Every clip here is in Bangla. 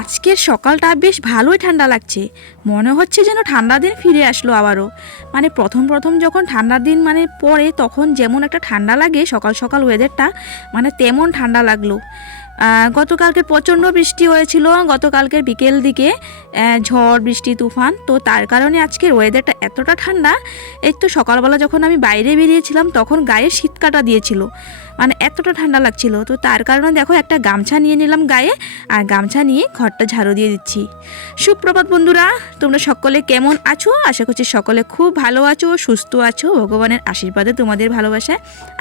আজকের সকালটা বেশ ভালোই ঠান্ডা লাগছে। মনে হচ্ছে যেন ঠান্ডা দিন ফিরে আসলো আবারও। মানে প্রথম প্রথম যখন ঠান্ডার দিন মানে পরে তখন যেমন একটা ঠান্ডা লাগে সকাল সকাল ওয়েদারটা মানে তেমন ঠান্ডা লাগল। গতকালকে প্রচণ্ড বৃষ্টি হয়েছিল গতকালকের বিকেল দিকে ঝড়, বৃষ্টি, তুফান, তো তার কারণে আজকের ওয়েদারটা এতটা ঠান্ডা, এই তো সকালবেলা যখন আমি বাইরে বেরিয়েছিলাম তখন গায়ে শীত কাটা দিয়েছিল মানে এতটা ঠান্ডা লাগছিল, তো তার কারণে দেখো একটা গামছা নিয়ে নিলাম গায়ে, আর গামছা নিয়ে ঘরটা ঝাড়ু দিয়ে দিচ্ছি। সুপ্রভাত বন্ধুরা, তোমরা সকলে কেমন আছো? আশা করছি সকলে খুব ভালো আছো, সুস্থ আছো, ভগবানের আশীর্বাদে তোমাদের ভালোবাসায়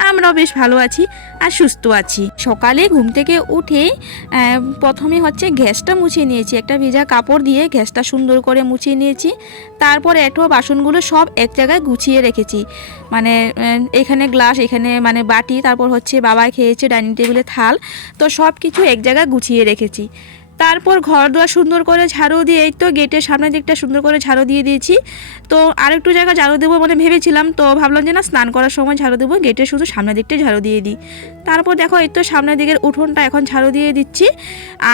আমরাও বেশ ভালো আছি আর সুস্থ আছি। সকালে ঘুম থেকে উঠে আহ, প্রথমে হচ্ছে গ্যাসটা মুছে নিয়েছি। একটা ভেজা কাপড় দিয়ে গ্যাসটা সুন্দর করে মুছে নিয়েছি। তারপর এটো বাসনগুলো সব এক জায়গায় গুছিয়ে রেখেছি। মানে এখানে গ্লাস এখানে মানে বাটি তারপর হচ্ছে বাবা খেয়েছে ডাইনিং টেবিলে থাল। তো সব কিছু এক জায়গায় গুছিয়ে রেখেছি। তারপর ঘর দুয়ার সুন্দর করে ঝাড়ু দিয়ে, এই তো গেটের সামনের দিকটা সুন্দর করে ঝাড়ু দিয়ে দিয়েছি। তো আরেকটু জায়গা ঝাড়ু দেবো মানে ভেবেছিলাম, তো ভাবলাম যে না, স্নান করার সময় ঝাড়ু দেবো গেটের শুধু সামনের দিকটাই ঝাড়ু দিয়ে দিই। তারপর দেখো, এই তো সামনের দিকের উঠোনটা এখন ঝাড়ু দিয়ে দিচ্ছি।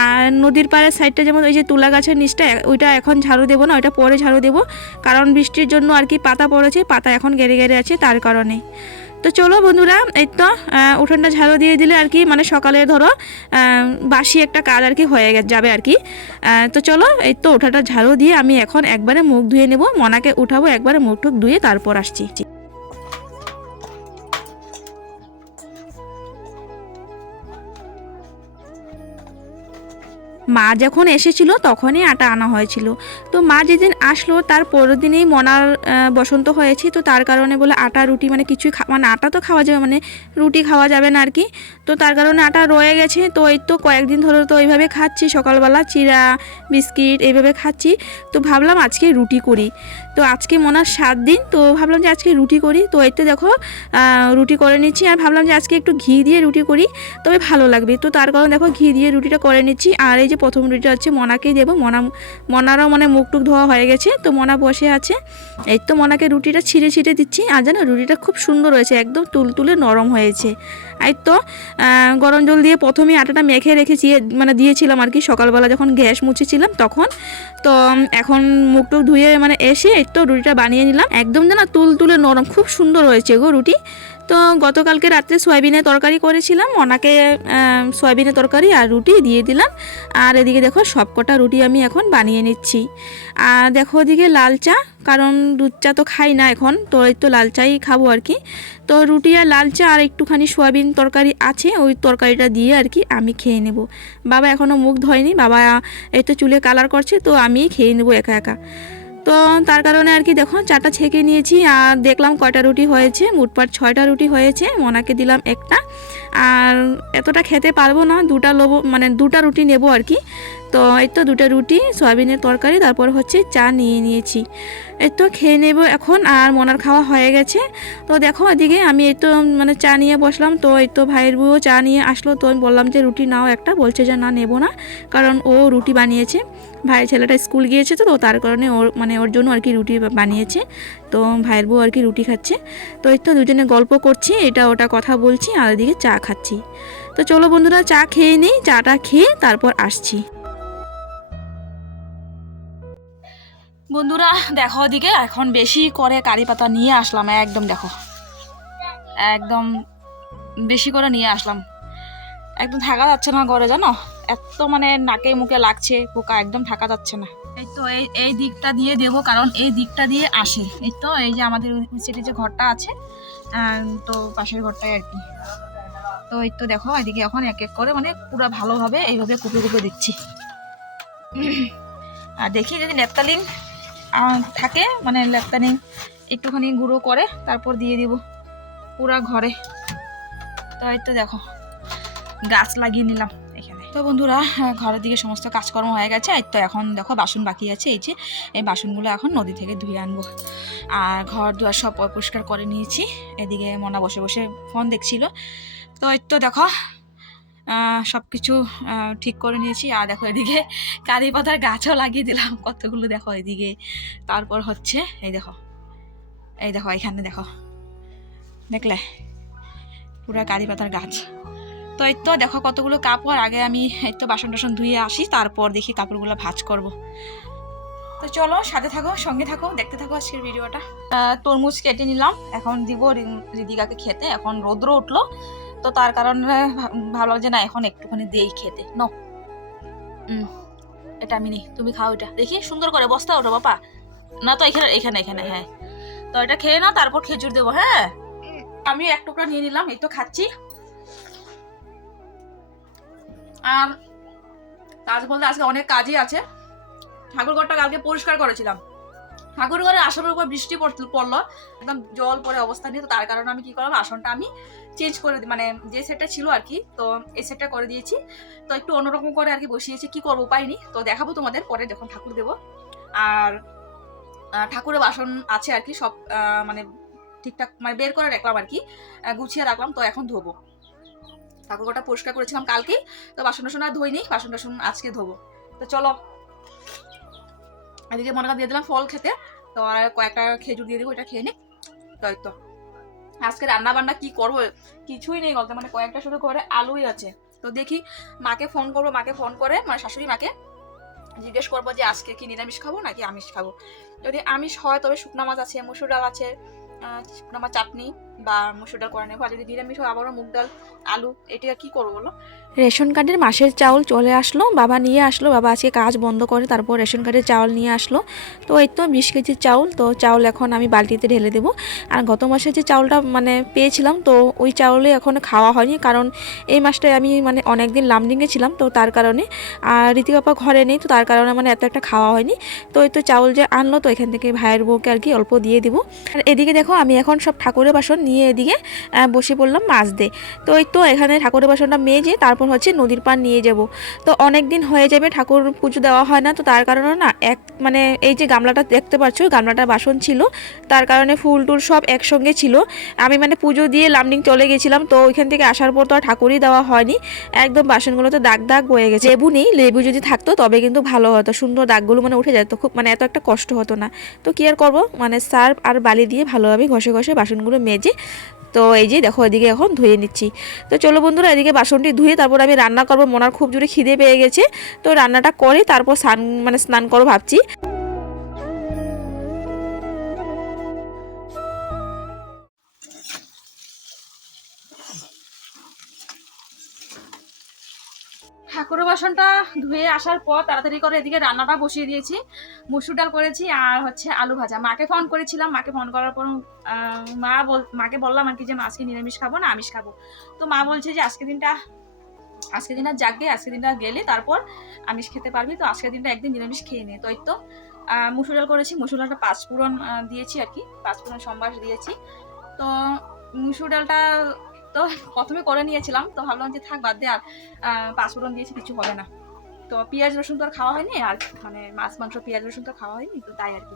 আর নদীর পাড়ের সাইডটা যেমন ওই যে তুলা গাছের নিচটা ওইটা এখন ঝাড়ু দেবো না, ওইটা পরে ঝাড়ু দেবো। কারণ বৃষ্টির জন্য আর কি পাতা পড়েছে, পাতা এখন গেড়ে গেড়ে আছে, তার কারণে। তো চলো বন্ধুরা, এই তো উঠোনটা ঝাড়ু দিয়ে দিলে আর কি মানে সকালে ধরো বাসি একটা কাজ আর কি হয়ে যাবে আর কি। তো চলো, এই তো উঠাটা ঝাড়ু দিয়ে আমি এখন একবারে মুখ ধুয়ে নেব, মনাকে উঠাবো, একবারে মুখ টুক ধুয়ে তারপর আসছি। মা যখন এসেছিল, তখনই আটা আনা হয়েছিল। তো মা যেদিন আসলো, তার পরের দিনেই মনার বসন্ত হয়েছে। তো তার কারণে বলে আটা, রুটি মানে কিছুই মানে আটা তো খাওয়া যাবে মানে রুটি খাওয়া যাবে না আর কি তো তার কারণে আটা রয়ে গেছে। তো এই তো কয়েকদিন ধরে তো এইভাবে খাচ্ছি। সকালবেলা চিরা, বিস্কিট এইভাবে খাচ্ছি। তো ভাবলাম আজকে রুটি করি। তো আজকে মনার সাত দিন, তো ভাবলাম যে আজকে রুটি করি। তো এতে দেখো রুটি করে নিচ্ছি আর ভাবলাম যে আজকে একটু ঘি দিয়ে রুটি করি, তবে ভালো লাগবে। তো তার কারণে দেখো, ঘি দিয়ে রুটিটা করে নিচ্ছি আর এই যে প্রথম রুটিটা হচ্ছে মনাকেই দেবো। মনা, মনারও মানে মুখ টুক ধোয়া হয়ে গেছে, তো মনা বসে আছে। এই তো মনাকে রুটিটা ছিঁড়ে ছিঁড়ে দিচ্ছি আর জানো, রুটিটা খুব সুন্দর হয়েছে, একদম তুলতুলে নরম হয়েছে। এই তো গরম জল দিয়ে প্রথমে আটাটা মেখে রেখেছি মানে দিয়েছিলাম আর কি সকালবেলা যখন গ্যাস মুছেছিলাম তখন। তো এখন মুখ টুক ধুয়ে মানে এসে তো রুটিটা বানিয়ে নিলাম। একদম যেন তুলতুলে নরম, খুব সুন্দর হয়েছে গো রুটি। তো গতকালকে রাত্রে সয়াবিনের তরকারি করেছিলাম ওনাকে সয়াবিনের তরকারি আর রুটি দিয়ে দিলাম। আর এদিকে দেখো সবকটা রুটি আমি এখন বানিয়ে নিচ্ছি। আর দেখো ওদিকে লাল চা, কারণ দুধ চা তো খাই না এখন, তো এই তো লাল চাই খাব আর কি। তো রুটি আর লাল চা আর একটুখানি সয়াবিন তরকারি আছে, ওই তরকারিটা দিয়ে আর কি আমি খেয়ে নেব। বাবা এখনও মুখ ধোয়নি, বাবা এই তো চুলে কালার করছে, তো আমি খেয়ে নেব একা একা। তো তার কারণে আর কি দেখো চারটা ছেঁকে নিয়েছি আর দেখলাম কয়টা রুটি হয়েছে, মোটপাট ছয়টা রুটি হয়েছে, মনাকে দিলাম একটা। আর এতটা খেতে পারব না, দুটা লোবো মানে দুটা রুটি নেব আর কি। তো এই তো দুটো রুটি, সয়াবিনের তরকারি, তারপর হচ্ছে চা নিয়ে নিয়েছি। এই তো খেয়ে নেব এখন, আর মনার খাওয়া হয়ে গেছে। তো দেখো এদিকে আমি এই তো মানে চা নিয়ে বসলাম, তো এই তো ভাইয়ের বউও চা নিয়ে আসলো। তো আমি বললাম যে, রুটি নাও একটা, বলছে যে, না, নেব না। কারণ ও রুটি বানিয়েছে। ভাইয়ের ছেলেটা স্কুল গিয়েছে তো তো তার কারণে ওর মানে ওর জন্য আর কি রুটি বানিয়েছে। তো ভাইয়ের বউ আর কি রুটি খাচ্ছে। তো এই তো দুজনে গল্প করছি, এটা ওটা কথা বলছি, আর এদিকে চা খাচ্ছি। তো চলো বন্ধুরা, চা খেয়ে নিই, চাটা খেয়ে তারপর আসছি। বন্ধুরা দেখো ওদিকে এখন বেশি করে কারি পাতা নিয়ে আসলাম একদম দেখো। একদম বেশি করে নিয়ে আসলাম। একদম থাকা যাচ্ছে না ঘরে জানো? এত মানে নাকে মুখে লাগছে পোকা একদম থাকা যাচ্ছে না। এই তো এই এই দিকটা দিয়ে দেবো কারণ এই দিকটা দিয়ে আসে। এই তো এই যে আমাদের সিটি যে ঘরটা আছে তো পাশের ঘরটাই আর কি। তো এই তো দেখো এদিকে এখন এক এক করে মানে পুরো ভালোভাবে এইভাবে কুপে কুপে দিচ্ছি। আর দেখি যদি ন্যাপতালিন আহ, থাকে মানে ল্যাপতালিন একটুখানি গুঁড়ো করে তারপর দিয়ে দিব পুরা ঘরে। তো এই তো দেখো গাছ লাগিয়ে নিলাম এখানে। তো বন্ধুরা হ্যাঁ, ঘরের দিকে সমস্ত কাজকর্ম হয়ে গেছে। এই তো এখন দেখো বাসন বাকি আছে এই যে এই বাসনগুলো এখন নদী থেকে ধুয়ে আনব। আর ঘর দুয়ার সব পরিষ্কার করে নিয়েছি। এদিকে মনা বসে বসে ফোন দেখছিল। তো এই তো দেখো সব কিছু ঠিক করে নিয়েছি। আর দেখো এদিকে কারি পাতার গাছও লাগিয়ে দিলাম। কতগুলো দেখো এদিকে। তারপর হচ্ছে, এই দেখো। এই দেখো, এখানে দেখো। দেখলে? পুরা কারি পাতার গাছ। তো এই তো দেখো কতগুলো কাপড়। আগে আমি এই তো বাসন টাসন ধুয়ে আসি, তারপর দেখি কাপড়গুলো ভাজ করব। তো চলো, সাথে থাকো, সঙ্গে থাকো, দেখতে থাকো আজকের ভিডিওটা। তরমুজ কেটে নিলাম। এখন দিব রিদিকাকে খেতে। এখন রৌদ্র উঠল। তো তার কারণে ভালো যে না, এখন একটুখানি দেই খেতে। ন। এটা আমি নি তুমি খাও এটা। দেখি, সুন্দর করে, বস্তা ওটা বাবা না তো, এখানে এখানে এখানে হ্যাঁ। তো এটা খেয়ে নাও, তারপর খেজুর দেবো হ্যাঁ? আমি এক টুকরা নিয়ে নিলাম, এই তো খাচ্ছি। আর কাজ বলতে আজকে অনেক কাজই আছে। ঠাকুরঘরটা কালকে পরিষ্কার করেছিলাম। ঠাকুরঘরে আসনের উপর বৃষ্টি পড়ল একদম জল পড়ে অবস্থা নিয়ে, তো তার কারণে আমি কি করলাম, আসনটা আমি চেঞ্জ করে মানে যে সেটটা ছিল আর কি তো এই সেটটা করে দিয়েছি। তো একটু অন্যরকম করে আর কি বসিয়েছি, কি করব উপায় নেই। তো দেখাবো তোমাদের, পরে যখন ঠাকুর দেবো। আর ঠাকুরের বাসন আছে আর কি সব মানে ঠিকঠাক মানে বের করে রাখলাম আর কি গুছিয়ে রাখলাম, তো এখন ধোবো। ঠাকুরঘরটা পরিষ্কার করেছিলাম কালকে তো বাসন টাসন আর ধুইনি বাসন টাসন আজকে ধোবো। তো চলো এদিকে মনে দিয়ে দিলাম ফল খেতে। তো আর কয়েকটা খেজুর দিয়ে দিব এটা খেয়ে নি। তাই তো। আজকে রান্না বান্না কি করব? কিছুই নেই বলতে মানে কয়েকটা শুধু ঘরে আলুই আছে। তো দেখি মাকে ফোন করব, মাকে ফোন করে মানে শাশুড়ি মাকে জিজ্ঞেস করব যে আজকে কি নিরামিষ খাব নাকি আমিষ খাব? যদি আমিষ হয়, তবে শুকনো মাছ আছে, মুসুর ডাল আছে শুকনো মাছ চাটনি বা মুসুর ডাল করে নেব। আর যদি নিরামিষ হয়, আবারও মুগ ডাল আলু, এটা কি করব বলো? রেশন কার্ডের মাসের চাউল চলে আসলো, বাবা নিয়ে আসলো, বাবা আজকে কাজ বন্ধ করে, তারপর রেশন কার্ডের চাউল নিয়ে আসলো। তো এই তো বিশ কেজির চাউল, তো চাউল এখন আমি বালতিতে ঢেলে দেবো। আর গত মাসে যে চাউলটা মানে পেয়েছিলাম, তো ওই চাউলে এখন খাওয়া হয়নি, কারণ এই মাসটায় আমি মানে অনেক দিন লামডিংয়ে ছিলাম, তো তার কারণে। আর রীতিকাপা ঘরে নেই, তো তার কারণে মানে এত একটা খাওয়া হয়নি। তো এই তো চাউল যে আনলো, তো এখান থেকে ভাইয়ের বউকে আর কি অল্প দিয়ে দিব। আর এদিকে দেখো, আমি এখন সব ঠাকুরের বাসন নিয়ে এদিকে বসে পড়লাম মাছ দে তো এই তো এখানে ঠাকুরের বাসনটা মেজে তারপর হচ্ছে নদীর পার নিয়ে যাব। তো অনেক দিন হয়ে যাবে ঠাকুর পুজো দেওয়া হয় না, তো তার কারণে না এক মানে এই যে গামলাটা দেখতে পাচ্ছ গামলাটা বাসন ছিল, তার কারণে ফুল টুল সব একসঙ্গে ছিল। আমি মানে পুজো দিয়ে লামডিং চলে গেছিলাম, তো ওইখান থেকে আসার পর তো আর ঠাকুরই দেওয়া হয়নি। একদম বাসনগুলোতে দাগ দাগ বয়ে গেছে। লেবু নেই, লেবু যদি থাকতো তবে কিন্তু ভালো হতো, সুন্দর দাগগুলো মানে উঠে যেত, খুব মানে এত একটা কষ্ট হতো না। তো কি আর করব? মানে সার্ফ আর বালি দিয়ে ভালোভাবে ঘষে ঘষে বাসনগুলো মেজে তো এই যে দেখো, এদিকে এখন ধুয়ে নিচ্ছি। তো চলো বন্ধুরা, এদিকে বাসনটি ধুয়ে তারপর আমি রান্না করব। মনার খুব জোরে খিদে পেয়ে গেছে। তো রান্নাটা করে তারপর স্নান মানে স্নান করো ভাবছি। বাসনটা ধুয়ে আসার পর তাড়াতাড়ি করে এদিকে রান্নাটা বসিয়ে দিয়েছি। মুসুর ডাল করেছি আর হচ্ছে আলু ভাজা। মাকে ফোন করেছিলাম, মাকে ফোন করার পর মা বল, মাকে বললাম আর কি যে আজকে নিরামিষ খাব না আমিষ খাব? তো মা বলছে যে, আজকে দিনটা আজকে দিনটা জাগে আজকে দিনটা গেলে তারপর আমিষ খেতে পারবি। তো আজকের দিনটা একদিন নিরামিষ খেয়ে নে। তো তো মুসুর ডাল করেছি। মুসুর ডালটা পাঁচফোড়ন দিয়েছি আর কি। পাঁচফোড়ন সম্বাস দিয়েছি। তো মুসুর ডালটা তো প্রথমে করে নিয়েছিলাম, তো ভাবলাম যে থাক, বাদ দে আর পাঁচফোড়ন দিয়েছি, কিছু হবে না। তো পেঁয়াজ, রসুন তো আর খাওয়া হয়নি, আর মানে মাছ, মাংস, পেঁয়াজ, রসুন তো খাওয়া হয়নি, তো তাই আর কি।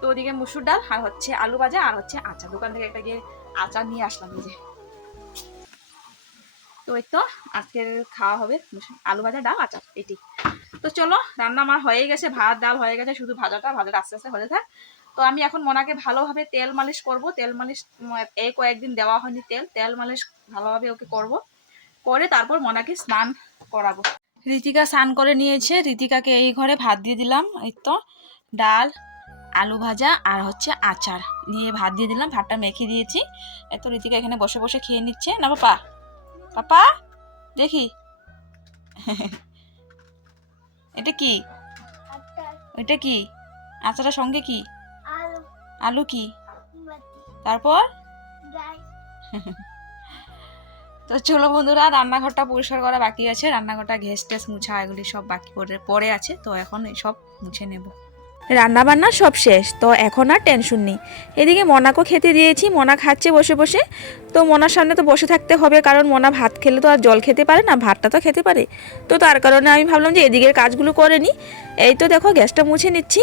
তো ওদিকে মুসুর ডাল আর হচ্ছে আলু ভাজা আর হচ্ছে আচার। দোকান থেকে একটা গিয়ে আচার নিয়ে আসলাম যে। তো এই তো আজকের খাওয়া হবে আলু ভাজা, ডাল, আচার, এটি। তো চলো, রান্না আমার হয়ে গেছে, ভাত, ডাল হয়ে গেছে, শুধু ভাজাটা ভাজাটা আস্তে আস্তে হয়ে থাক তো আমি এখন মনাকে ভালোভাবে তেল মালিশ করব। তেল মালিশ এই কয়েকদিন দেওয়া হয়নি তেল। তেল মালিশ ভালোভাবে ওকে করব। করে তারপর মনাকে স্নান করাবো। রীতিকা স্নান করে নিয়েছে। রীতিকাকে এই ঘরে ভাত দিয়ে দিলাম। এই তো ডাল আলু ভাজা আর হচ্ছে আচার নিয়ে ভাত দিয়ে দিলাম। ভাতটা মেখে দিয়েছি। এত রীতিকা এখানে বসে বসে খেয়ে নিচ্ছে। না পাপা। পাপা দেখি। এটা কি? এটা কি? আচারের সঙ্গে কি? আলু কি? তারপর? তো চলো বন্ধুরা রান্নাঘরটা পরিষ্কার করা বাকি আছে। রান্নাঘরটা ঘেস টেস মুছা এগুলি সব বাকি পড়ে পড়ে আছে। তো এখন সব মুছে নেব। রান্না বান্না সব শেষ। তো এখন আর টেনশন নেই। এদিকে মনাকে খেতে দিয়েছি। মনা খাচ্ছে বসে বসে। তো মনার সামনে তো বসে থাকতে হবে কারণ মনা ভাত খেলে তো আর জল খেতে পারে না ভাতটা তো খেতে পারে। তো তার কারণে আমি ভাবলাম যে এদিকের কাজগুলো করে নিই এই তো দেখো গ্যাসটা মুছে নিচ্ছি।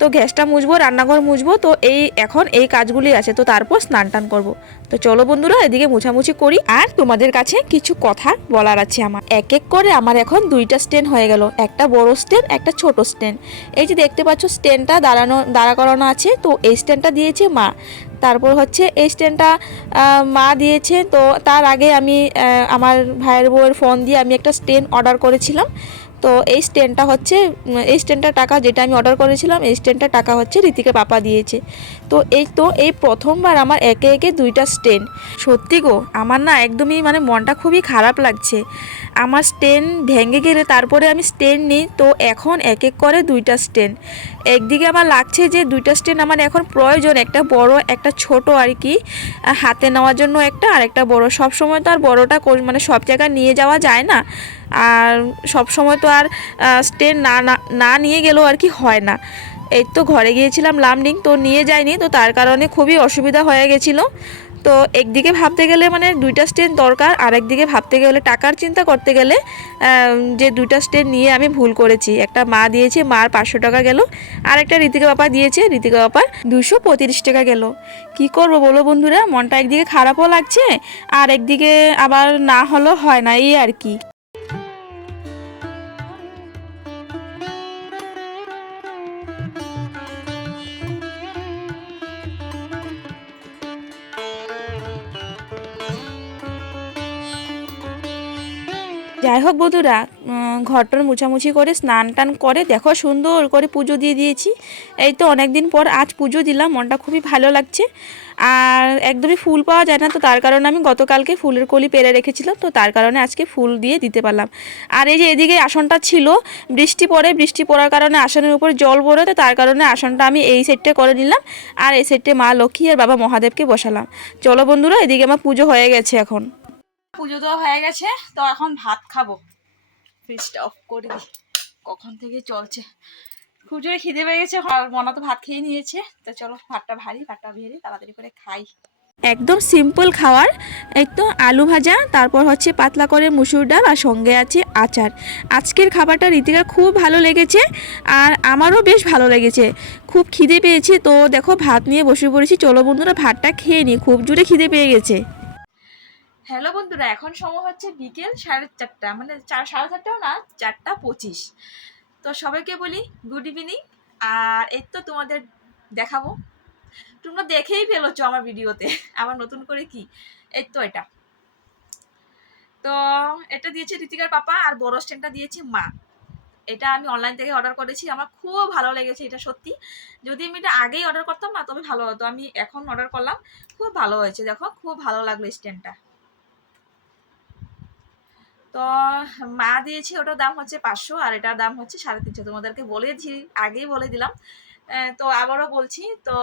তো গ্যাসটা মুছবো, রান্নাঘর মুছবো, তো এই এখন এই কাজগুলি আছে, তো তারপর স্নান টান করব। তো চলো বন্ধুরা, এদিকে মুছামুছি করি। আর তোমাদের কাছে কিছু কথা বলার আছে আমার। এক এক করে আমার এখন দুইটা স্ট্যান্ড হয়ে গেল। একটা বড় স্ট্যান্ড একটা ছোট স্ট্যান্ড এই যে দেখতে পাচ্ছ স্ট্যান্ডটা দাঁড়ানো, দাঁড়া করানো আছে, তো এই স্ট্যান্ডটা দিয়েছে মা। তারপর হচ্ছে এই স্ট্যান্ডটা মা দিয়েছে, তো তার আগে আমি আমার ভাইয়ের বউয়ের ফোন দিয়ে আমি একটা স্ট্যান্ড অর্ডার করেছিলাম। তো এই স্ট্যান্ডটা হচ্ছে এই স্ট্যান্ডটার টাকা যেটা আমি অর্ডার করেছিলাম, এই স্ট্যান্ডটার টাকা হচ্ছে রীতিকে পাপা দিয়েছে। তো এই তো, এই প্রথমবার আমার একে একে দুইটা স্ট্যান্ড সত্যি গো, আমার না একদমই মানে মনটা খুবই খারাপ লাগছে। আমার স্ট্যান্ড ভেঙে গেলে তারপরে আমি স্ট্যান্ড নিই, তো এখন এক এক করে দুইটা স্ট্যান্ড একদিকে আমার লাগছে যে দুইটা স্ট্যান্ড আমার এখন প্রয়োজন, একটা বড়, একটা ছোট আর কি, হাতে নেওয়ার জন্য একটা, আর একটা বড়। সব সময় তো আর বড়টা মানে সব জায়গায় নিয়ে যাওয়া যায় না। আর সব সময় তো আর স্ট্যান্ড না, না- নিয়ে গেলেও আর কি হয় না। এই তো ঘরে গিয়েছিলাম লামডিং তো নিয়ে যায়নি, তো তার কারণে খুবই অসুবিধা হয়ে গেছিল। তো একদিকে ভাবতে গেলে মানে দুইটা স্ট্যান্ড দরকার, আর একদিকে ভাবতে গেলে, টাকার চিন্তা করতে গেলে যে দুইটা স্ট্যান্ড নিয়ে আমি ভুল করেছি। একটা মা দিয়েছে, মার পাঁচশো টাকা গেল, আর একটা ঋতিকা বাপা দিয়েছে ঋতিকা বাপার দুশো পঁয়ত্রিশ টাকা গেল। কি করব বলো বন্ধুরা? মনটা একদিকে খারাপও লাগছে, আর একদিকে আবার না হলেও হয় না, এই আর কি। যাই হোক বন্ধুরা ঘরটর মুছামুছি করে স্নান টান করে দেখো সুন্দর করে পুজো দিয়ে দিয়েছি। এই তো অনেক দিন পর আজ পুজো দিলাম, মনটা খুবই ভালো লাগছে। আর একদমই ফুল পাওয়া যায় না, তো তার কারণে আমি গতকালকে ফুলের কলি পেরে রেখেছিলাম, তো তার কারণে আজকে ফুল দিয়ে দিতে পারলাম। আর এই যে এদিকে আসনটা ছিল, বৃষ্টি পড়ে, বৃষ্টি পড়ার কারণে আসনের উপর জল পড়ে তো তার কারণে আসনটা আমি এই সেটটা করে নিলাম, আর এই সেটে মা লক্ষ্মী আর বাবা মহাদেবকে বসালাম। চলো বন্ধুরা, এদিকে আমার পুজো হয়ে গেছে এখন। পুজো দেওয়া হয়ে গেছে, তো এখন ভাত খাব। ফ্রিজটা অফ করে দিই। কখন থেকে চলছে? খুব জোরে খিদে পেয়ে গেছে মনা তো ভাত খেয়ে নিয়েছে। তো চলো, ভাতটা ভারী, ভাতটা ভেরি, তাড়াতাড়ি করে খাই। একদম সিম্পল খাওয়ার তো আলু ভাজা, তারপর হচ্ছে পাতলা করে মুসুর ডাল আর সঙ্গে আছে আচার। আজকের খাবারটা রীতিকার খুব ভালো লেগেছে আর আমারও বেশ ভালো লেগেছে। খুব খিদে পেয়েছে, তো দেখো ভাত নিয়ে বসে পড়েছি। চলো বন্ধুরা, ভাতটা খেয়ে নিই। খুব জোরে খিদে পেয়ে গেছে। হ্যালো বন্ধুরা, এখন সময় হচ্ছে বিকেল সাড়ে চারটা মানে চার সাড়ে চারটাও না, চারটা পঁচিশ। তো সবাইকে বলি গুড ইভিনিং আর এই তো তোমাদের দেখাবো। তোমরা দেখেই ফেলোছো আমার ভিডিওতে, আবার নতুন করে কি? এই তো এটা। তো এটা দিয়েছে ঋতিকার পাপা, আর বড় স্ট্যান্ডটা দিয়েছে মা। এটা আমি অনলাইন থেকে অর্ডার করেছি, আমার খুব ভালো লেগেছে এটা সত্যি। যদি আমি এটা আগেই অর্ডার করতাম না, তবে ভালো হতো। আমি এখন অর্ডার করলাম, খুব ভালো হয়েছে, দেখো, খুব ভালো লাগল স্ট্যান্ডটা তো মা দিয়েছে ওটার দাম হচ্ছে পাঁচশো আর এটার দাম হচ্ছে সাড়ে তিনশো। তোমাদেরকে বলেছি, আগেই বলে দিলাম। তো আবারও বলছি, তো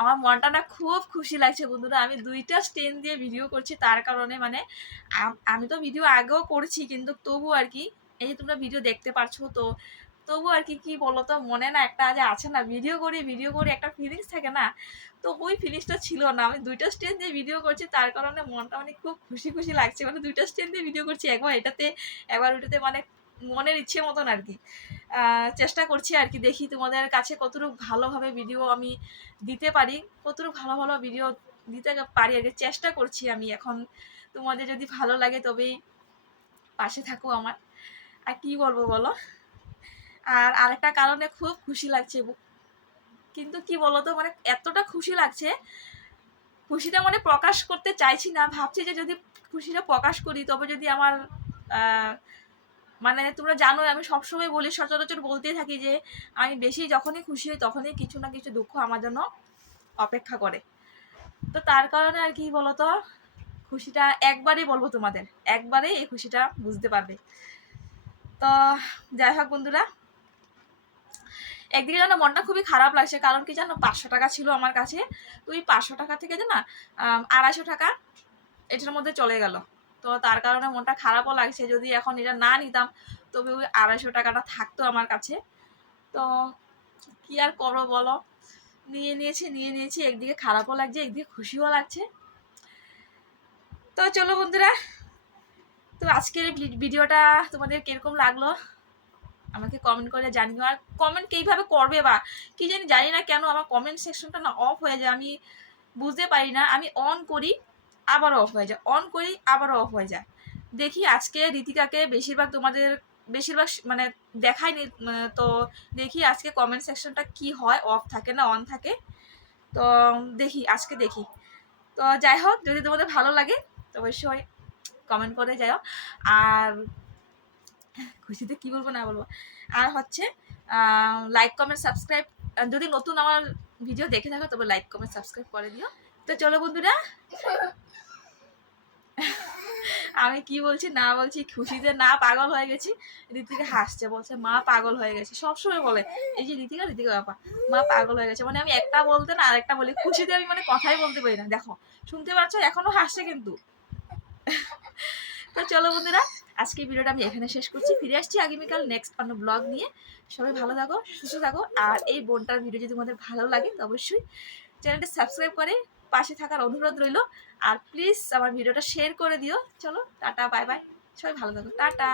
আমার মনটা না খুব খুশি লাগছে বন্ধুরা। আমি দুইটা স্টেন দিয়ে ভিডিও করছি, তার কারণে মানে আমি তো ভিডিও আগেও করছি, কিন্তু তবু আর কি, এই যে তোমরা ভিডিও দেখতে পারছ, তো তবু আর কি কি বলো তো মনে না একটা যে আছে না ভিডিও করি ভিডিও করি, একটা ফিলিংস থাকে না। তো ওই ফিলিংসটা ছিল না। আমি দুইটা স্টেন দিয়ে ভিডিও করছি, তার কারণে মনটা মানে খুব খুশি খুশি লাগছে। মানে দুইটা স্টেন দিয়ে ভিডিও করছি, একবার এটাতে, একবার ওইটাতে মানে মনের ইচ্ছে মতন আর কি। চেষ্টা করছি আর কি, দেখি তোমাদের কাছে কতটুকু ভালোভাবে ভিডিও আমি দিতে পারি, কতটুকু ভালো ভালো ভিডিও দিতে পারি আর কি। চেষ্টা করছি আমি এখন। তোমাদের যদি ভালো লাগে তবেই পাশে থাকো আমার। আর কি বলব বলো? আর আরেকটা কারণে খুব খুশি লাগছে কিন্তু কি বলতো মানে এতটা খুশি লাগছে, খুশিটা মানে প্রকাশ করতে চাইছি না, ভাবছি যে যদি খুশিটা প্রকাশ করি, তবে যদি আমার মানে তোমরা জানো আমি সবসময় বলি, সচরাচর বলতেই থাকি যে, আমি বেশি যখনই খুশি হই, তখনই কিছু না কিছু দুঃখ আমার জন্য অপেক্ষা করে। তো তার কারণে আর কি বলতো, খুশিটা একবারই বলব তোমাদের, একবারেই এই খুশিটা বুঝতে পারবে। তো যাই হোক বন্ধুরা একদিকে যেন মনটা খুবই খারাপ লাগছে, কারণ কি জানো, পাঁচশো টাকা ছিল আমার কাছে। তো ওই পাঁচশো টাকা থেকে যে না আড়াইশো টাকা এটার মধ্যে চলে গেল। তো তার কারণে মনটা খারাপও লাগছে, যদি এখন এটা না নিতাম, তবে ওই আড়াইশো টাকাটা থাকতো আমার কাছে। তো কি আর করো বলো? নিয়ে নিয়েছি নিয়ে নিয়েছি, একদিকে খারাপও লাগছে, একদিকে খুশিও লাগছে। তো চলো বন্ধুরা, তো আজকের ভিডিওটা তোমাদের কীরকম লাগল? আমাকে কমেন্ট করে জানিও। আর কমেন্ট কীভাবে করবে বা? কি জানি জানি না কেন আমার কমেন্ট সেকশনটা না অফ হয়ে যায়। আমি বুঝতে পারি না। আমি অন করি আবার অফ হয়ে যায়। অন করি আবার অফ হয়ে যায়। দেখি আজকে রীতিকাকে বেশিরভাগ তোমাদের, বেশিরভাগ মানে দেখায়নি তো দেখি আজকে কমেন্ট সেকশনটা কি হয় অফ থাকে না অন থাকে। তো দেখি, আজকে দেখি। তো যাই হোক, যদি তোমাদের ভালো লাগে তো অবশ্যই কমেন্ট করে যাও আর খুশিতে কি বলব না বলব। আর হচ্ছে লাইক কমেন্ট সাবস্ক্রাইব যদি নতুন আমার ভিডিও দেখে থাকো, তবে লাইক কমেন্ট সাবস্ক্রাইব করে দিও। তো চলো বন্ধুরা, আমি কি বলছি না বলছি, খুশিতে না পাগল হয়ে গেছি। ঋতিকা হাসছে, বলছে, মা পাগল হয়ে গেছে। সবসময় বলে, এই যে ঋতিকা ঋতিকা বাপা মা পাগল হয়ে গেছে। মানে আমি একটা বলতে না আরেকটা বলি। খুশিতে আমি মানে কথাই বলতে পারি না। দেখো, শুনতে পাচ্ছ, এখনও হাসছে কিন্তু। তো চলো বন্ধুরা, আজকে ভিডিওটা আমি এখানে শেষ করছি। ফিরে আসছি আগামীকাল নেক্সট অন্য ব্লগ নিয়ে। সবাই ভালো থাকো, সুস্থ থাকো। আর এই বোনটার ভিডিও যদি তোমাদের ভালো লাগে, তো অবশ্যই চ্যানেলটা সাবস্ক্রাইব করে পাশে থাকার অনুরোধ রইল। আর প্লিজ আমার ভিডিওটা শেয়ার করে দিও। চলো, টাটা বাই বাই সবাই ভালো থাকো। টাটা।